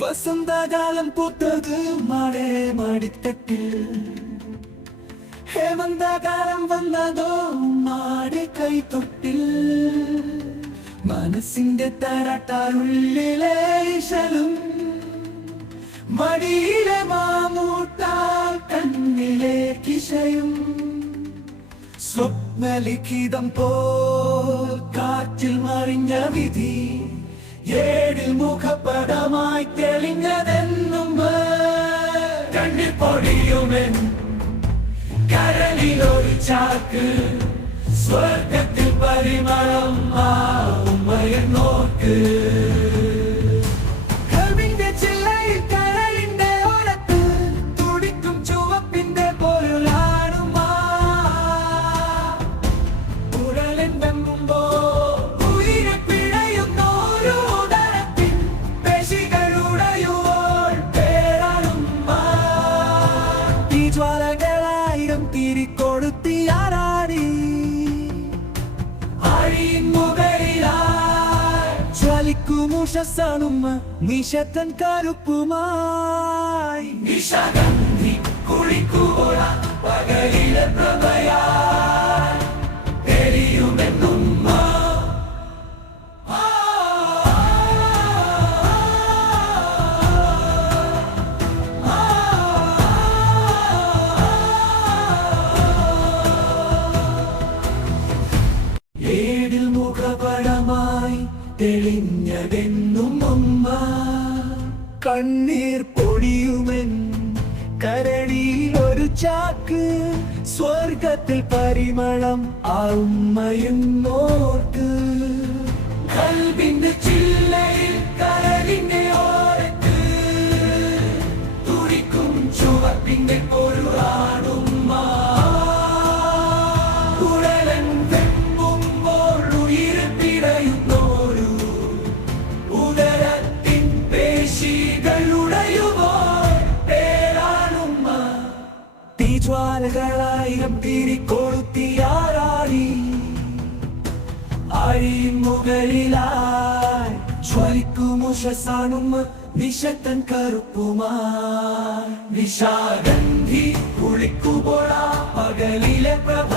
വസന്തകാലം പൂത്തത് മഴ മടിത്തട്ടിൽ, ഹേമന്തകാലം വന്നതോ മാടി കൈത്തൊട്ടിൽ. മനസ്സിന്റെ തരട്ടാറുള്ളിലെ ഇശലും, മടിയിലെ മാമൂട്ടാൽ കണ്ണിലെ കിശയും. സ്വപ്നലിഖിതം പോൽ കാറ്റിൽ മറിഞ്ഞ വിധി, ഏഴിൽ മുഖപടമായി തെളിഞ്ഞതെന്നും കണ്ണിൽ പൊടിയുമെൻ കരളിലൊരു ചാക്ക്. സ്വർഗത്തിൽ പരിമളം ആ ഉമ്മയെ നോക്ക്. കവിന്റെ ചില്ലയിൽ കരളിന്റെ ഓരത്ത് തുടിക്കും ചുവപ്പിന്റെ പൊരുളാണുമാ. ഉടലൻ വെമ്പുമ്പോ ഉയിരെ പിഴയുന്നോരു ഉദരത്തിൻ പേശികളുടയുവോൾ പേരാണുമ്മാ. ഈ ജ്വാലകളായിരം തിരിക്കൊടുത്തിയാരാടി ജ്വലിക്കുമുഷസാണുമ്മ നിശത്തൻ കറുപ്പുമായി. നിശാഗന്ധി കുളിക്കുപോള പകലിലെ പ്രഭയായി തെളിയുമെന്നുമ്മ. ഏഴിൽ മുഖപടമായി തെളിഞ്ഞതെന്നും ഉമ്മ. കണ്ണീർ പൊടിയുമെൻ കരളിൽ ഒരു ചാക്ക്. സ്വർഗത്തിൽ പരിമളം ആ ഉമ്മയും നോർക്ക്. കൽബിന്റെ ചില്ലയിൽ കരളിന്റെ ഓരത്ത് തുടിക്കും ചുവപ്പിന്റെ പൊരുളാണുമ്മ. ഉടലൻ വെമ്പുമ്പോൾ ഉയിര് പിടയുന്നോരു ഉദരത്തിൻ പേശികളുടയുവോ പേരാണുമ്മ. തീജ്വാലകളായിരം തിരിക്കൊളുത്തിയാരാടി അരിമുകളിലായി ജ്വലിക്കുമുഷസാണുമ്മ നിശത്തൻ കറുപ്പുമായി. നിശാഗന്ധി കുളിക്കുപോള പകലിലെ പ്രഭ